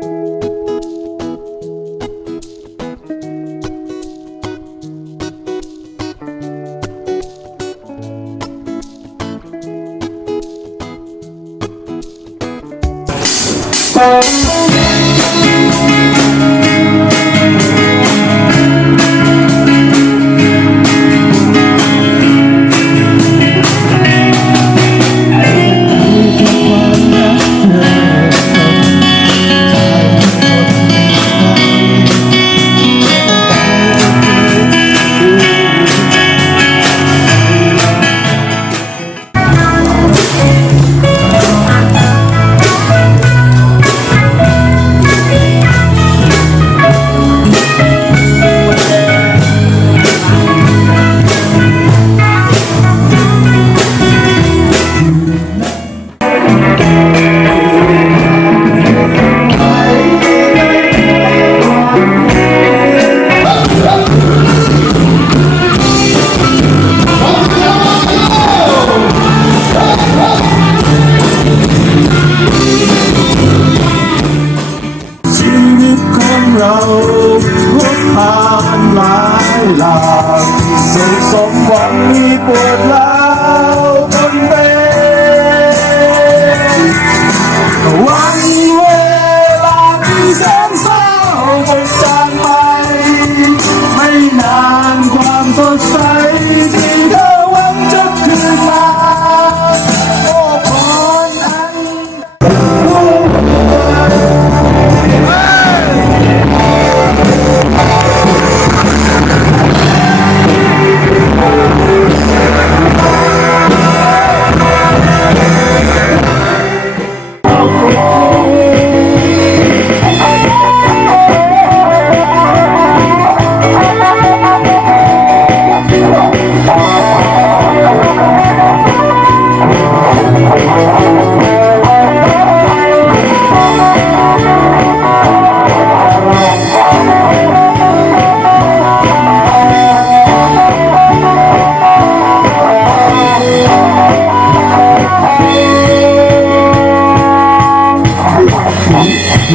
ชี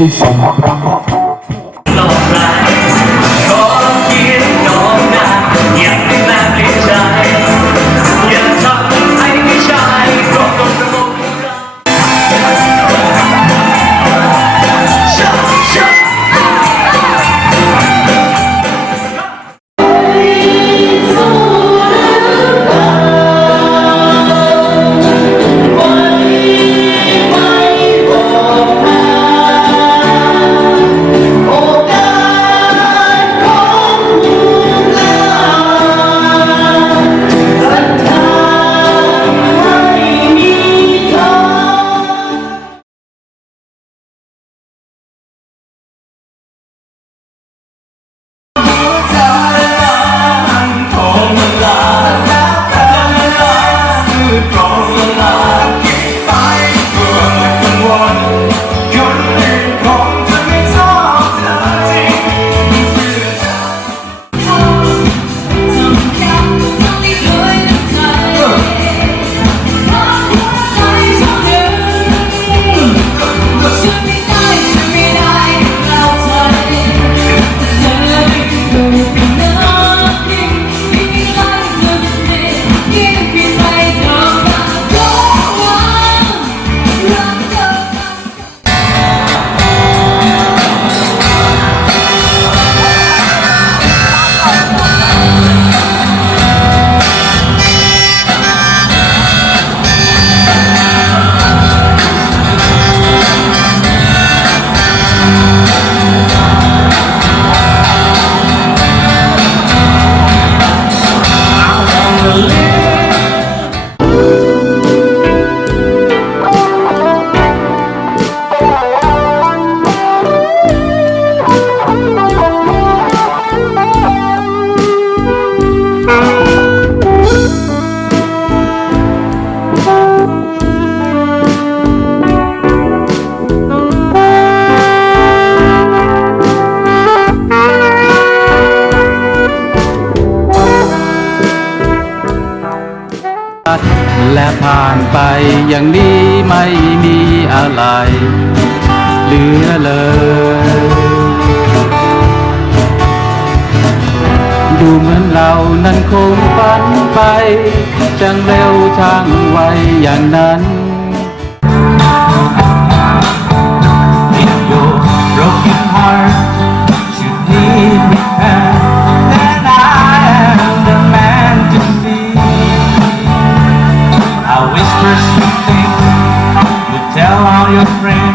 Santísimo. และผ่านไปอย่างนี้ไม่มีอะไร เหลือเลย ดูเหมือนเรานั้นคงฝันไป จังเร็วช่างไวอย่างนั้น your friend.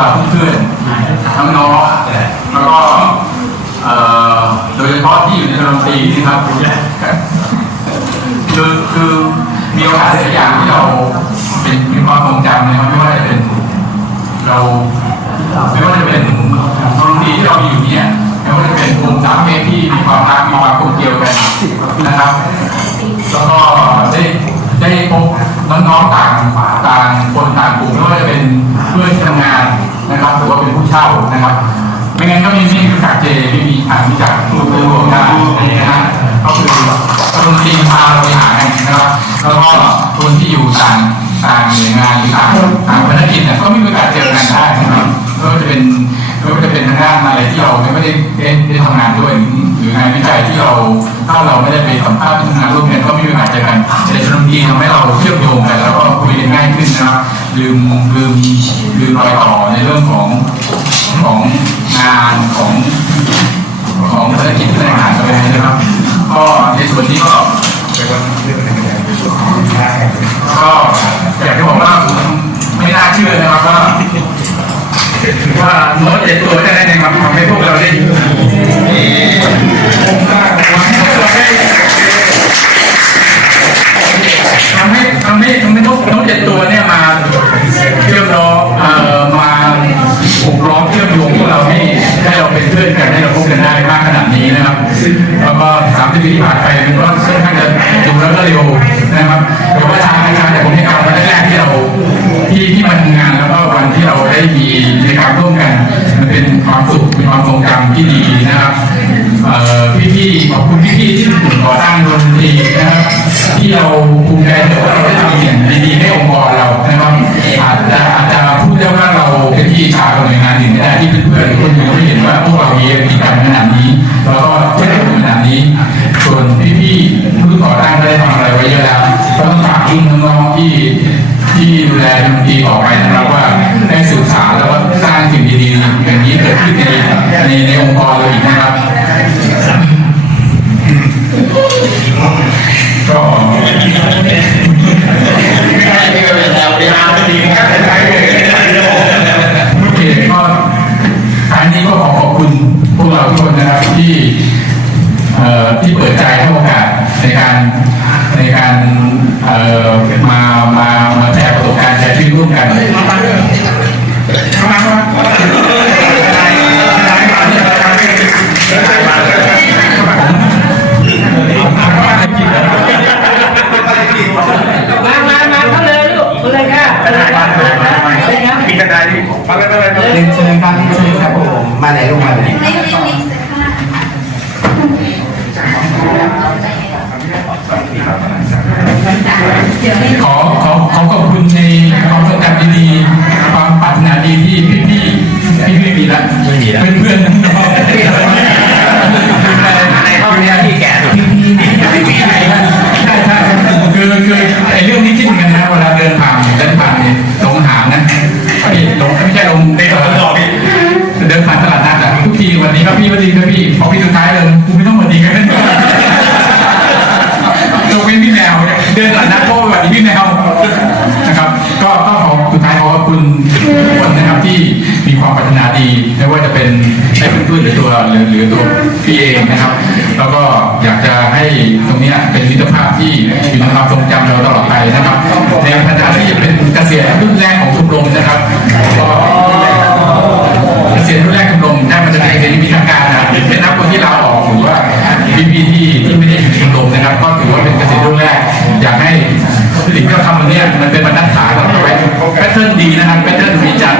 เราเพื่อนๆน้องแล้วก็โดยเฉพาะที่อยู่ในชมรมตรีนะครับคือคือมีโอกาสหลายอย่างที่เราเป็นมีความทรงจำนะครับไม่ว่าจะเป็นเราไม่ว่าจะเป็นดนตรีที่เรามีอยู่เนี่ย เป็นผู้เช่านะครับ ไม่งั้นก็ไม่ไม่รู้จักเจไม่มีทางรู้จักผู้ร่วมได้นะฮะก็คือคนที่พาเราไปหากันนะครับแล้วก็คนที่อยู่ต่างต่างหน่วยงานหรือต่างต่างภารกิจเนี่ยก็ไม่มีโอกาสเจอกันได้นะครับก็จะเป็น ไม่ว่าจะเป็นทางด้านอะไรที่เราไม่ได้ได้ได้ทำงานด้วย หรืองานวิจัยที่เราถ้าเราไม่ได้ไปสัมภาษณ์ที่ทำงานร่วมกันก็ไม่มีโอกาเจอกันแต่ชนดนตรีทำให้เราเชื่อมโยงกันแล้วก็คุยกันง่ายขึ้นนะครับลืมลืมลืมรอยต่อในเรื่องของของงานของของภารกิจที่ต่างๆกันไปนะครับ ก็ในส่วนนี้ก็ ว่าโน้ตเจ็ดตัวจะได้นะครับทำให้พวกเราได้มีโครงสร้างให้พวกเราได้ทำให้ทำให้ทำให้น้ตโน้ตเจ็ดตัวเนี่ยมาเชื่อมล้อเอ่อมาผูกล้อมเชื่อมโยงพวกเราให้ให้เราเป็นเพื่อนกันให้เราพบกันได้มากขนาดนี้นะครับแล้วก็สามสิบปีที่ผ่านไปมันก็ค่อนข้างจะดูแล้วก็เร็วนะครับแต่ว่าช้าช้าแต่ผม ด้มีในการร่วมกันมันเป็นความสุขเป็นความทรงจำที่ดีนะครับพี่พี่ๆขอบคุณพี่ๆที่เป็นกลุ่มก่อตั้งดนตรีนะครับที่เราภูมิใจที่ว่าเราได้ทำสิ่งดีๆให้องค์กรเรานะครับอาจจะ เราเป็นที่จฉาของหน่วยงานอื่นไม่ได้ที่เพื่อนๆคนอื่นไม่เห็นว่าพวกเรามีกิจกรรมขนาดนี้แล้วก็เชื่อมขนาดนี้ ส่วนพี่ๆผู้ก่อตั้งได้ทำอะไรไว้เยอะแล้วก็ต้องฝากรุ่นน้องๆที่ที่ดูแลดนตรีต่อไปนะครับว่าได้ศึกษาแล้วก็สร้างสิ่งดีๆอย่างนี้เกิดขึ้นในในในองค์กรเราอีกนะครับก็ โอเคก็อันนี้ก็ขอขอบคุณพวกเราทุกคนนะครับที่เอ่อที่เปิดใจให้โอกาสในการในการเอ่อมา นี้คิดเหมือนกันนะเวลาเดินผ่านเดินผ่านเนี่ยลงหางนะพี่ลงไม่ใช่ลงเดินผ่านเดินผ่านตลาดนัดอะทุกทีวันนี้ครับพี่วันดีครับพี่พอพี่สุดท้ายเลยกูไม่ต้องวันดีกันนั่นยกเว้นพี่แมวเดินหลังนัดโทษแบบนี้พี่แมวนะครับ ก็ก็ขอสุดท้ายขอขอบคุณทุกคนนะครับที่มีความปรารถนาดีไม่ว่าจะเป็นให้เพื่อนๆหรือตัวหรือหรือตัวพี่เองนะครับ แล้วก็อยากจะให้ตรงนี้เป็นมิตรภาพที่อยู่ในความทรงจำเราตลอดไปนะครับในฐานะที่เป็นเกษียณรุ่นแรกของชมรมนะครับก็เกษียณรุ่นแรกชมรมได้มาจากเกษียณมีทางการนะเป็นนับคนที่ลาออกหรือว่าพี่พี่ๆที่ที่ไม่ได้อยู่ในชมรมนะครับ ก็ถือว่าเป็นเกษียณรุ่นแรก อยากให้สิ่งที่เราทำวันนี้มันเป็นบรรทัดฐานเราไว้แพทเทิร์นดีนะครับแพทเทิร์นมีจัด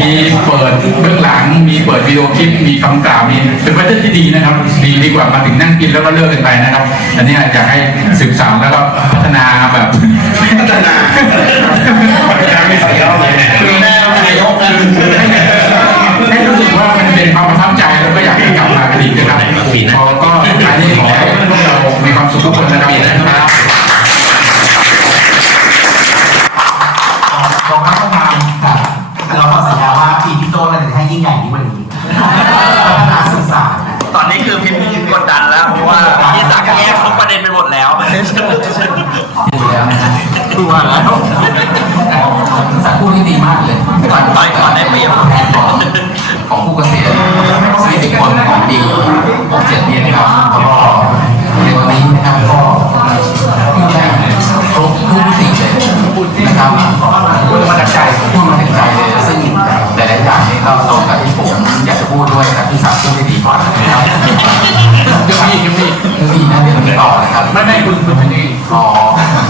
มีเปิดเบื้องหลัง มีเปิดวิดีโอคลิปมีคำกล่าวมีเป็นแพทเทิร์นที่ดีนะครับ ดีดีกว่ามาถึงนั่งกินแล้วก็เลิกกันไปนะครับ อันเนี้ยอยากให้สืบสานแล้วก็พัฒนาแบบพัฒนาพัฒนาไม่ใส่เอาเลยคือแม่นายกคือให้ให้รู้สึกว่ามันเป็นความประทับใจแล้วก็อยากให้กลับมาอีกนะครับขอก็ท้ายนี้ขอให้พวกเรามีความสุขทุกคนนะครับ ดูมาแล้ว สักพูดที่ดีมากเลยก่อนต่อยก่อนได้เปรียบของของผู้เกษียณสิบคนของปี67นี้นะครับแล้วก็ในวันนี้นะครับก็พูดได้ครบทุกมิติเลยนะครับพูดมาจากใจพูดมาจากใจเลยซึ่งแต่ละอย่างนี้ก็ตรงกับที่ผมอยากจะพูดด้วยแต่พี่สาวพูดได้ดีกว่านะครับยังมียังมีเรื่องนี้นะเดี๋ยวเราไปต่อนะครับไม่ไม่คุณคุณเป็นยังไงอ๋อ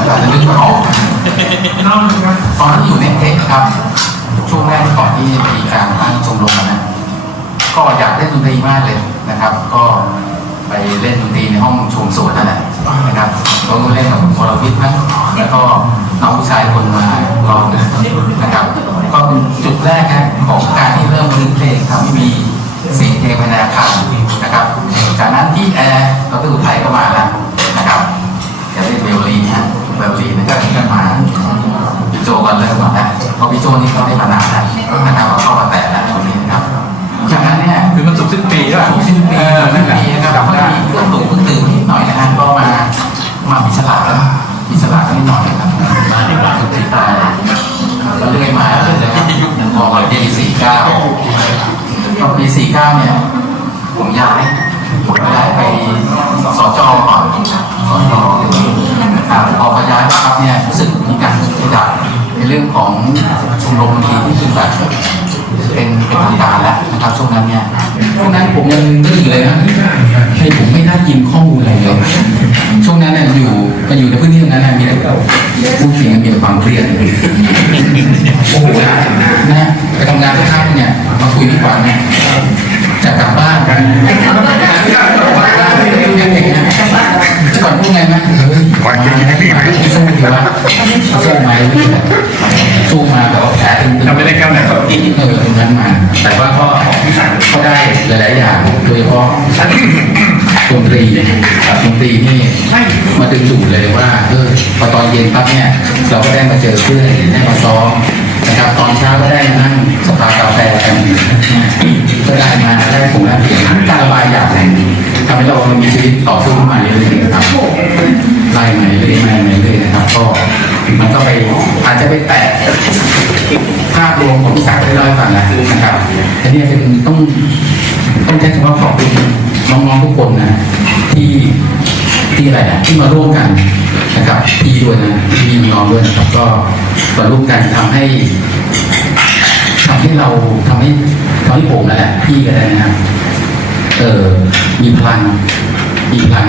เราจะนึกไม่ออกตอนที่อยู่ในเทคครับ ช่วงแรกก่อนที่มีการตั้งชมรมนะ ก็อยากเล่นดนตรีมากเลยนะครับ ก็ไปเล่นดนตรีในห้องชมสวนนั่นแหละนะครับก็เล่นกับคุณวรวิทย์นะแล้วก็น้องผู้ชายคนมาลองนะครับ ก็เป็นจุดแรกนะของการที่เริ่มรื้อเพลงทำให้มีเสียงเพลงในาคารนะครับ จากนั้นที่แอร์ดรอุทัยก็มาแล้ว จก็เริ่มมาแล้วเพราะพี่โจนี่เขาได้มานานแล้วนะครับเขาเข้ามาแต่แล้วตรงนี้นะครับจากนั้นเนี่ยคือมันสุดสิ้นปีแล้วถูกสิ้นปีเออนั่นแหละนะครับก็มีเครื่องตุ๋นเครื่องตื่นนิดหน่อยนะฮะก็มามาพิศลาดพิศลาดนิดหน่อยนะครับสุดที่ตายแล้วเรื่อยมาเลยนะครับพอมาปีสี่เก้าพอปีสี่เก้าเนี่ยผมย้ายผมย้ายไปสจก่อนสจนะครับพอพอย้ายมาครับเนี่ยรู้สึกมีการขยับ ในเรื่องของชมรมดนตรีที่คือแบบเป็นเป็นทางการแล้วนะครับช่วงนั้นเนี่ยช่วงนั้นผมยังนึกอยู่เลยนะให้ผมไม่ได้ยินข้อมูลอะไรเลยช่วงนั้นเนี่ยอยู่มาอยู่ในพื้นที่ตรงนั้นนะมีแต่ผู้เสียงมีแต่ความเครียดโอ้โหนะไปทำงานทุกครั้งเนี่ยมาคุยดีกว่าเนี่ย จะกลับบ้านกันยังเด็กนะก่อนพูดไงนะเฮ้ยก่อนจะยินดีไหมสู้ดีวะสู้ไหมสู้มาแบบว่าแผลตึงๆทำไม่ได้แค่ไหนครับที่เออตรงนั้นมา แต่ว่าก็ก็ได้หลาย ๆ อย่างโดยเฉพาะดนตรีครับดนตรีนี่มาดึงดูดเลยว่าเออพอตอนเย็นปั๊บเนี่ย เราก็ได้มาเจอเพื่อนได้มาซ้อม นะครับตอนเช้าก็ได้มานั่งสภากาแฟกันก็ได้มาได้ผมได้เปลี่ยนการระบายอย่างหนึ่งทำให้เรามีชีวิตต่อสู้มาเรื่อยๆนะครับไล่มาเรื่อยๆมาเรื่อยๆนะครับก็มันก็ไปอาจจะไปแตะภาพรวมของพี่สาวได้เล่าให้ฟังแล้วนะครับอันนี้เป็นต้องต้องใช้คำว่าขอบคุณน้องๆทุกคนนะที่ ที่อะไรนะที่มาร่วมกันนะครับพี่ด้วยนะพี่น้องด้วยนะครับก็มาร่วมกันทำให้ทำให้เราทำให้ทำให้ผมนั่นแหละพี่ก็ได้นะครับเออมีพลังมีพลัง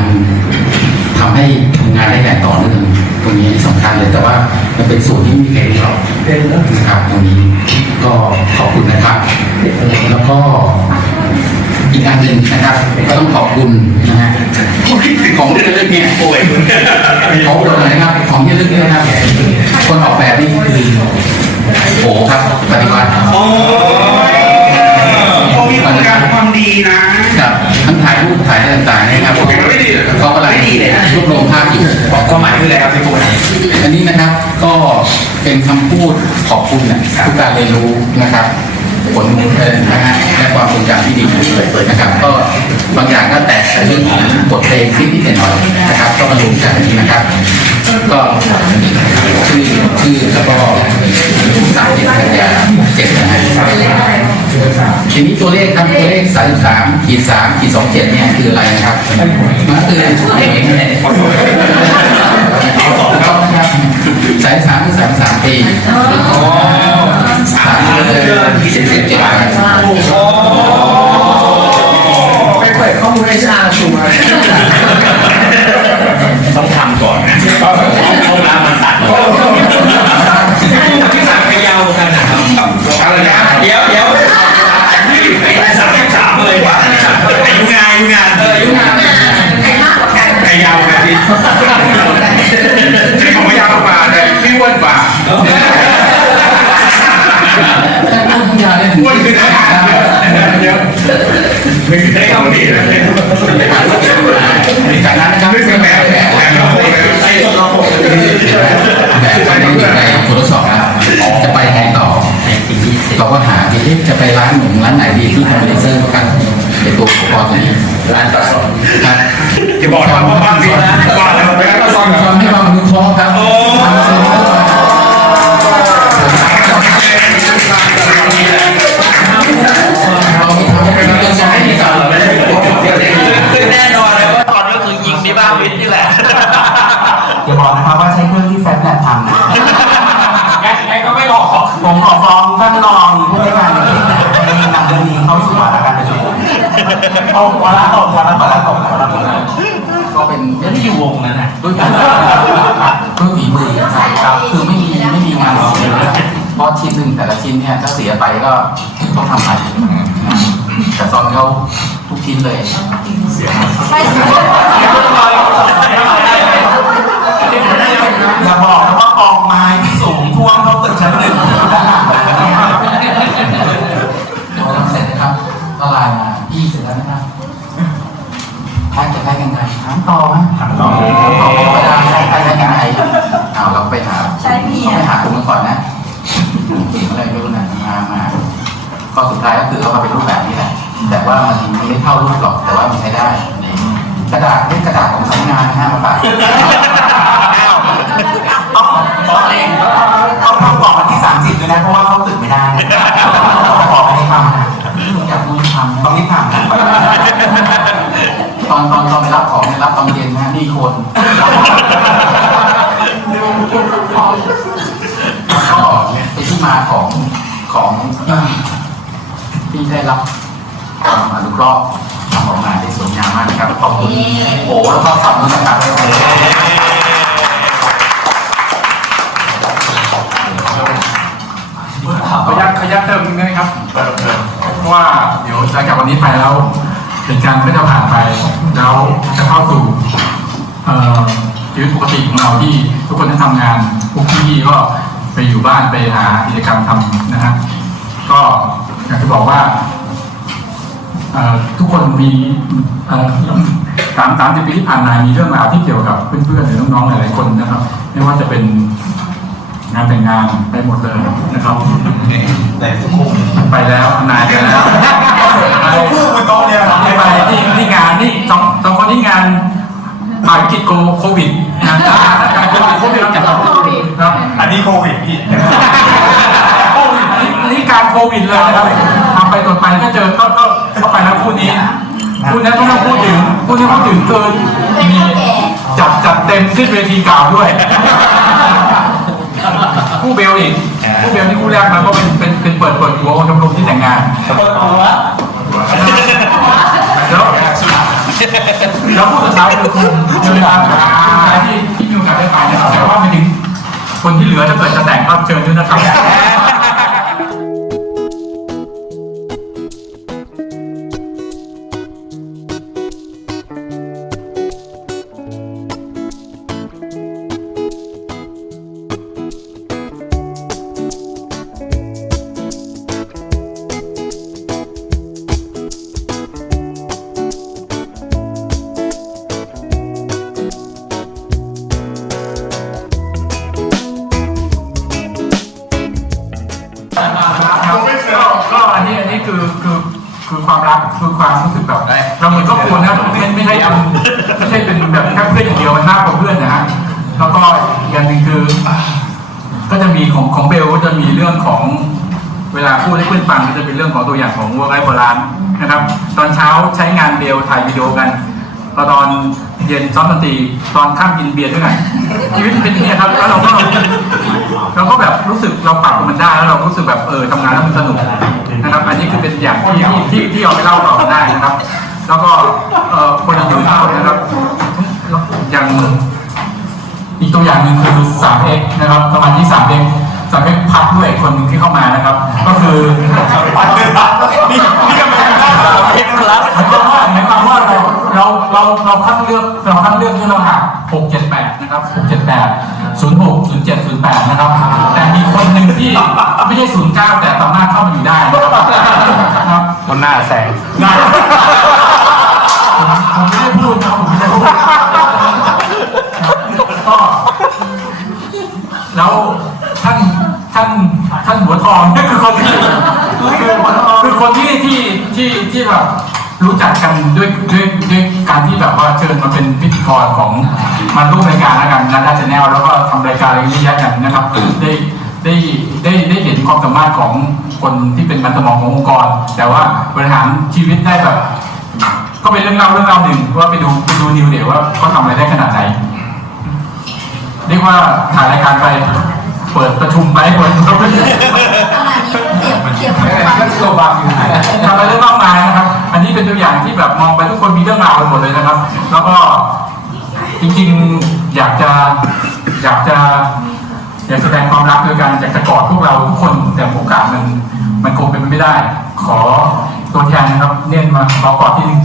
ทำให้ทำงานได้อย่างต่อเนื่องตรงนี้สำคัญเลยแต่ว่ามันเป็นส่วนที่ไม่มีใครรู้หรอกนะครับตรงนี้ก็ขอบคุณนะครับ แล้วก็ อีกอันหนึ่งนะครับ ก็ต้องขอบคุณนะฮะของที่ระลึกเนี่ยป่วยขอบคุณนะครับ ของที่ระลึกเนี่ยนะครับ คนออกแบบนี่คือโอ้ครับปฏิวัติโอ้ยเขามีคนการความดีนะครับทั้งถ่ายรูปถ่ายอะไรต่างๆนะครับโอเคไม่ดีเลยเขากำลังไม่ดีเลยนะรวบรวมภาพอยู่ความหมายคืออะไรครับพี่ปูนอันนี้นะครับก็เป็นคำพูดขอบคุณนะทุกการเรียนรู้นะครับ ผลเอ่อนะฮะและความทรงจำที่ดีนะครับ ก็บางอย่างก็แตกแต่เรื่องของบทเพลงนิดหน่อยนะครับ ก็มารวมกันอันนี้นะครับ ก็ชื่อชื่อแล้วก็สามเจ็ดกันยาเจ็ดนะฮะทีนี้ตัวเลขครับตัวเลขสามสามขีดสามขีดสองเจ็ดเนี่ยคืออะไรนะครับมันคือ อยู่ใน Photoshop แล้วจะไปไงต่อเราก็หาดีที่จะไปร้านหนุ่มร้านไหนดีที่ทำเลเซอร์กันในตัวอุปกรณ์ตัวนี้ร้านตัดสอนครับอย่าบอกนะว่าบ้านพี่บ้านเราไปแล้วก็ซ่อนทำให้ความรู้ท้องครับทำเสร็จแล้วเรามีทำให้เป็นตัวซอยที่ต่อเราได้คือแน่นอนเลยว่าตอนนี้ก็คือยิงที่บ้านวิทย์นี่แหละอย่าบอกนะครับว่าใช้เครื่องที่แฟบแลบทำนะ เอาวาระตกวาระตกวาระตกวาระตกก็เป็นแล้วที่อยู่วงนั้นน่ะด้วยฝีด้วยฝีมือครับคือไม่มีไม่มีงานเสียเลยพราะชิ้นหนึ่งแต่ละชิ้นเนี่ยถ้าเสียไปก็ต้องทำใหม่แต่ซอนเขาทุกชิ้นเลยเสียไปเสียอย่าบอกนะว่ากองไม้ที่สูงท่วมเท่าตึกชั้นหนึ่งด้านหลังเลยนะครับเดี๋ยวเราทำเสร็จนะครับ ก็ลายมาพี่เสร็จแล้วนะครับแพ็กจะแพ็กยังไงถามต่อไหมถามต่อต่อไม่ได้แพ็กยังไงเอาเราไปหาใช่พี่ต้องไปหาคุณก่อนนะเก่งอะไรไม่รู้นะมามาก็สุดท้ายก็คือเอามาเป็นรูปแบบนี้แหละแต่ว่ามันมันไม่เท่ารูปหรอกแต่ว่ามันใช้ได้นี่กระดาษนี่กระดาษของสำนักงานนะฮะมาปะต้องต้องต้องทำก่อนวันที่30ด้วยนะเพราะว่าเข้าตึกไม่ได้ รับของเนี่ยรับตอนเย็นนะนี่คนก็เป็นที่มาของของที่ได้รับความอนุเคราะห์ทำออกมาได้สวยงามมากนะครับขอบคุณโอ้แล้วก็ขอบคุณนะครับขออนุญาตขออนุญาตเติมนิดนึงนะครับเพราะว่าเดี๋ยวหลังจากวันนี้ไปแล้ว เหตุการณ์ก็จะผ่านไป แล้วจะเข้าสู่เอ่อชีวิตปกติของเราที่ทุกคนได้ทำงานพวกพี่ก็ไปอยู่บ้านไปหากิจกรรมทำนะฮะก็อยากจะบอกว่าเอ่อทุกคนมีเอ่อสามสามสิบปีที่ผ่านมามีเรื่องราวที่เกี่ยวกับเพื่อนๆหรือน้องๆหลายๆคนนะครับ ไม่ว่าจะเป็นงานแต่งงานไปหมดเลยนะครับแต่ทุกคนไปแล้วนานไปแล้ว พูดบนโต๊ะเนี่ยนะไปไปที่ที่งานนี่สองสองคนที่งานผ่านวิกฤตโควิดนะการโควิดโควิดครับอันนี้โควิดพี่โควิดนี่นี่การโควิดเลยนะครับทำไปตรวจไปก็เจอก็ก็เข้าไปแล้วคู่นี้คุณนั้นก็ต้องพูดถึงคุณนั้นพูดถึงเกินมีจัดจัดเต็มขึ้นเวทีเก่าด้วยคู่เบลอีกคู่เบลนี่คู่แรกมันก็เป็นเป็นเป็นเปิดเปิดหัวองค์ชมรมที่แต่งงานเปิดหัวแล้ว แล้วผู้สุดท้ายคือคุณคือทาที่ที่มีโอกาสได้ไปนะครับแต่ว่าไม่ถึงคนที่เหลือถ้าเกิดจะแต่งก็เชิญด้วยนะครับ ไม่ไม่ใช่เป็นไม่ใช่เป็นแบบแค่เพื่อนอย่างเดียวมันมากกว่าเพื่อนนะฮะแล้วก็อีกอย่างหนึ่งคือ ก็จะมีของของเบลก็จะมีเรื่องของเวลาพูดให้เพื่อนฟังก็จะเป็นเรื่องของตัวอย่างของวัวไร้โบราณนะครับ ตอนเช้าใช้งานเบลถ่ายวิดีโอกันพอตอนเย็นซ้อมดนตรีตอนข้ามกินเบียร์ด้วยกันชีวิตเป็นอย่างนี้ครับแล้วเราก็เราก็แบบรู้สึกเราปรับมันได้แล้วเรารู้สึกแบบเออทำงานแล้วมันสนุกนะครับ อันนี้คือเป็นอย่างที่ที่ที่ที่เอาไปเล่าต่อได้นะครับ แล้วก็เอ่อคนอื่นๆนะครับอย่างอีกตัวอย่างหนึ่งคือสามเอกนะครับสมาชิก สามเอ็กสามเอ็กพักด้วยคนหนึ่งที่เข้ามานะครับ ก็คือนี่นี่ก็เป็นหน้าสาวเอ็กซ์คลาสหมายความว่าหมายความว่าเราเราเราเราคัดเลือกเราคัดเลือกที่เราหาหกเจ็ดแปดนะครับหกเจ็ดแปดศูนย์หกศูนย์เจ็ดศูนย์แปดนะครับ แต่มีคนหนึ่งที่ไม่ใช่ศูนย์เก้าแต่สามารถเข้ามาอยู่ได้นะครับคนหน้าแสงงานผมผมไม่ได้พูดนะผมไม่ได้พูดก็แล้ว ท่านท่านท่านหัวทองนี่คือคนที่คือคือคนที่ที่ที่ที่แบบรู้จักกันด้วยด้วยด้วยการที่แบบว่าเชิญมาเป็นพิธีกรของมาร่วมรายการแล้วกันนะด้านชแนลแล้วก็ทำรายการอะไรเยอะแยะกันนะครับได้ได้ได้ได้เห็นความสามารถของคนที่เป็นมันสมองขององค์กร แต่ว่าบริหารชีวิตได้แบบ ก็เป็นเรื่องเล่าเรื่องเล่าหนึ่งว่าไปดูไปดูนิวเดี๋ยวว่าเขาทำอะไรได้ขนาดไหนเรียกว่าถ่ายรายการไป เปิดประชุมไปคนก็ไม่ขนาดนี้ก็เสียบเสียบก็ตัวบางอยู่ทำอะไรได้มากมายนะครับ อันนี้เป็นตัวอย่างที่แบบมองไปทุกคนมีเรื่องราวกันหมดเลยนะครับ แล้วก็จริงๆอยากจะอยากจะอยากแสดงความรักด้วยกันอยากจะกอดพวกเราทุกคนแต่โอกาสมันมันคงเป็นไปไม่ได้ ขอตัวแทนนะครับ เน้นมาขอกอดที่นึง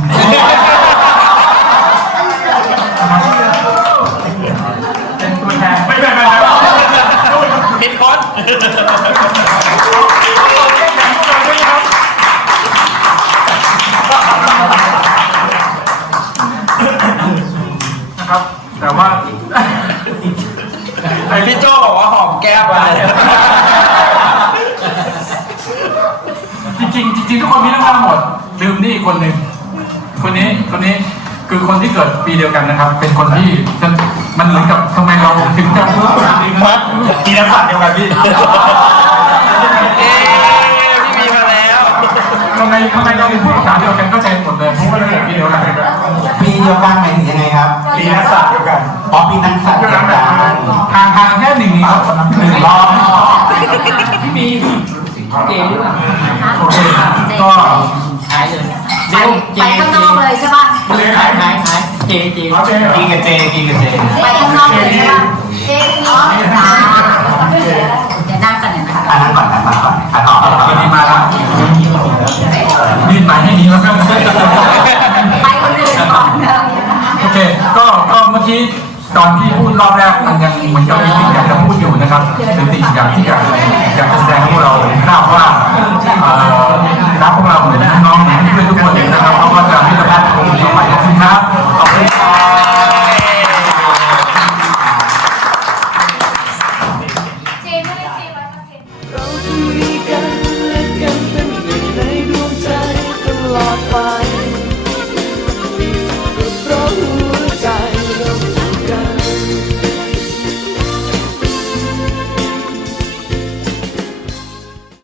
นะครับ แต่ว่าไอพี่โจบอกว่าหอมแก้มไปจริงๆจริงๆทุกคนมีเรื่องราวหมดลืมนี่อีกคนหนึ่งคนนี้คนนี้คือคนที่เกิดปีเดียวกันนะครับ เป็นคนที่ มันเหมือนกับทำไมเราถึงจะมัดกีนักสัตว์เดียวกันพี่เอ๊พี่มีมาแล้วทำไมทำไมเราเป็นผู้ภาษาเดียวกันเข้าใจหมดเลยเพราะว่าเราเกิดปีเดียวกันปีเดียวกันหมายถึงยังไงครับปีนักสัตว์เดียวกันอ๋อปีนักสัตว์เดียวกันทางทางแค่หนึ่งครับหนึ่งรอบที่มีเกมโอเคก็ไปไปข้างนอกเลยใช่ป่ะขายขายขาย เจเจกีกับเจกีกับเจไปข้างนอกเลยใช่ป่ะเอ๊ะเนาะจ้าเดี๋ยวนั่งกันหน่อยนะคะอันนั้นก่อนนะมาก่อนอันออกวันนี้มาแล้วยื่นหมายให้นี้แล้วก็ไปคนอื่นก่อนเนอะโอเค ก็ก็เมื่อกี้ตอนที่พูดรอบแรกมันยังเหมือนกับมีสิ่งอยากจะพูดอยู่นะครับเป็นสิ่งอยากที่อยากอยากจะแสดงให้พวกเราทราบว่า เอ่อรับพวกเราเหมือนน้องๆเพื่อนทุกคนเลยนะครับเขาก็จะพิจารณาตรงนี้ไปขอบคุณครับขอบคุณครับ